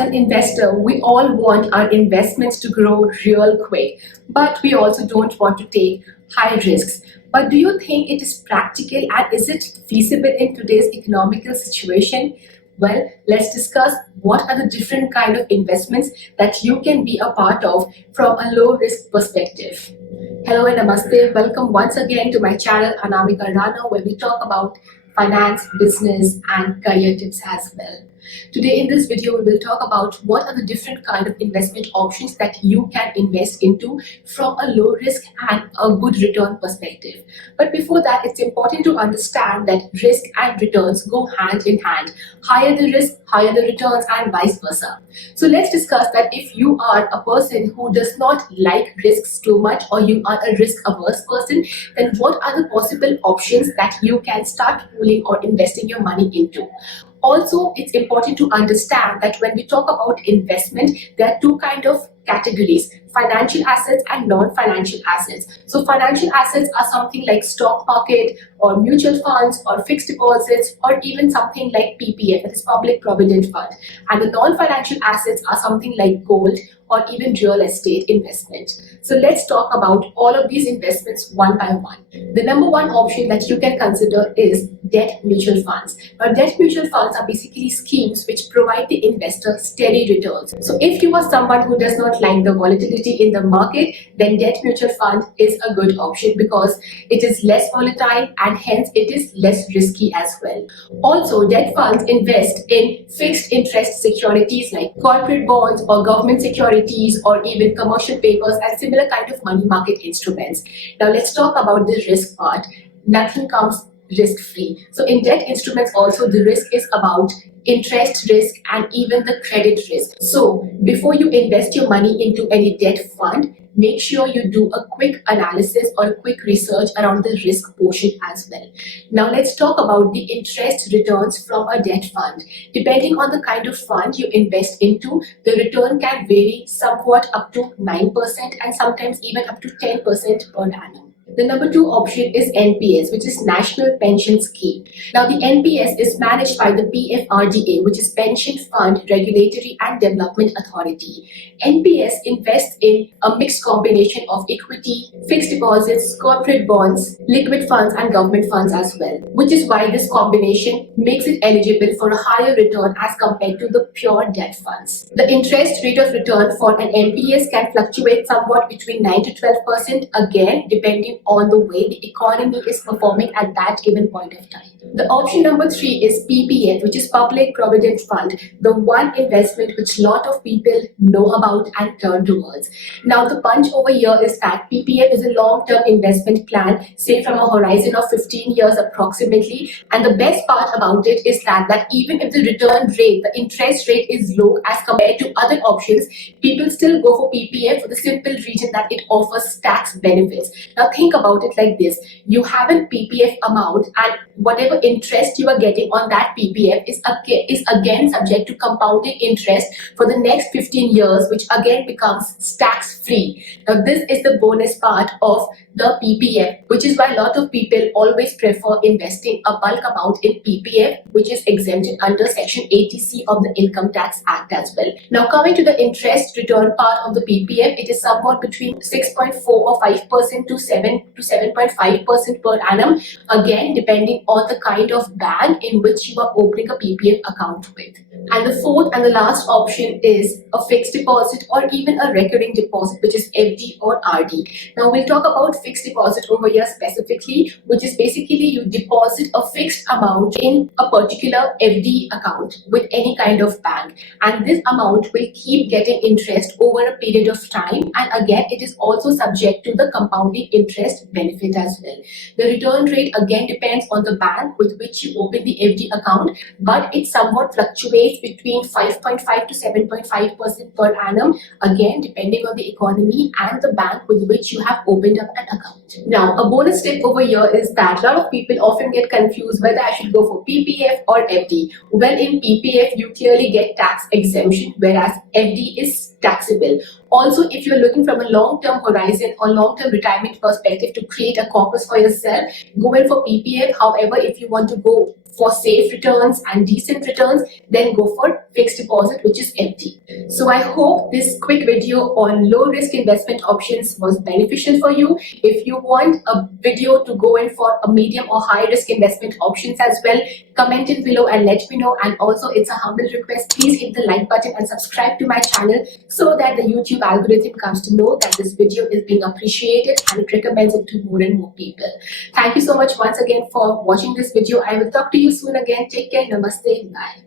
an investor, we all want our investments to grow real quick, but we also don't want to take high risks. But do you think it is practical and is it feasible in today's economical situation? Well, let's discuss what are the different kind of investments that you can be a part of from a low risk perspective. Hello and namaste. Welcome once again to my channel Anamika and Rana, where we talk about finance, business and career tips as well. Today in this video, we will talk about what are the different kind of investment options that you can invest into from a low risk and a good return perspective. But before that, it's important to understand that risk and returns go hand in hand. Higher the risk, higher the returns and vice versa. So let's discuss that if you are a person who does not like risks too much or you are a risk averse person, then what are the possible options that you can start pooling or investing your money into? Also, it's important to understand that when we talk about investment, there are two kinds of categories: financial assets and non-financial assets. So financial assets are something like stock market or mutual funds or fixed deposits or even something like PPF, that is public provident fund. And the non-financial assets are something like gold or even real estate investment. So let's talk about all of these investments one by one. The number one option that you can consider is debt mutual funds. Now, debt mutual funds are basically schemes which provide the investor steady returns. So if you are someone who does not like the volatility in the market, then debt mutual fund is a good option because it is less volatile and hence it is less risky as well. Also, debt funds invest in fixed interest securities like corporate bonds or government securities or even commercial papers and similar kind of money market instruments. Now let's talk about the risk part. Nothing comes risk-free. So in debt instruments also the risk is about interest risk and even the credit risk. So before you invest your money into any debt fund, make sure you do a quick analysis or a quick research around the risk portion as well. Now let's talk about the interest returns from a debt fund. Depending on the kind of fund you invest into, the return can vary somewhat up to 9% and sometimes even up to 10% per annum. The number two option is NPS, which is National Pension Scheme. Now, the NPS is managed by the PFRDA, which is Pension Fund Regulatory and Development Authority. NPS invests in a mixed combination of equity, fixed deposits, corporate bonds, liquid funds, and government funds as well, which is why this combination makes it eligible for a higher return as compared to the pure debt funds. The interest rate of return for an NPS can fluctuate somewhat between 9 to 12%, again, depending on the way the economy is performing at that given point of time. The option number three is PPF, which is Public Provident Fund, the one investment which a lot of people know about and turn towards. Now, the punch over here is that PPF is a long-term investment plan, say from a horizon of 15 years approximately. And the best part about it is that even if the return rate, the interest rate is low as compared to other options, people still go for PPF for the simple reason that it offers tax benefits. Now, think about it like this. You have a PPF amount and whatever interest you are getting on that PPF is again subject to compounding interest for the next 15 years, which again becomes tax free. Now, this is the bonus part of the PPF, which is why a lot of people always prefer investing a bulk amount in PPF, which is exempted under Section 80C of the Income Tax Act as well. Now, coming to the interest return part of the PPF, it is somewhat between 6.4 or 5% to 7 to 7.5% per annum, again depending on the kind of bank in which you are opening a PPF account with. And the fourth and the last option is a fixed deposit or even a recurring deposit, which is FD or RD. Now we'll talk about fixed deposit over here specifically, which is basically you deposit a fixed amount in a particular FD account with any kind of bank, and this amount will keep getting interest over a period of time, and again it is also subject to the compounding interest benefit as well. The return rate again depends on the bank with which you open the FD account, but it somewhat fluctuates between 5.5 to 7.5% per annum, again depending on the economy and the bank with which you have opened up an account. Now, a bonus tip over here is that a lot of people often get confused whether I should go for PPF or FD. Well, in PPF, you clearly get tax exemption, whereas FD is taxable. Also, if you're looking from a long-term horizon or long-term retirement perspective to create a corpus for yourself, go in for PPF. However, if you want to go for safe returns and decent returns, then go for fixed deposit, which is FD. So I hope this quick video on low risk investment options was beneficial for you. If you want a video to go in for a medium or high risk investment options as well, comment in below and let me know. And also, it's a humble request, please hit the like button and subscribe to my channel so that the YouTube algorithm comes to know that this video is being appreciated and it recommends it to more and more people. Thank you so much once again for watching this video. I will talk to you soon again. Take care. Namaste. Bye.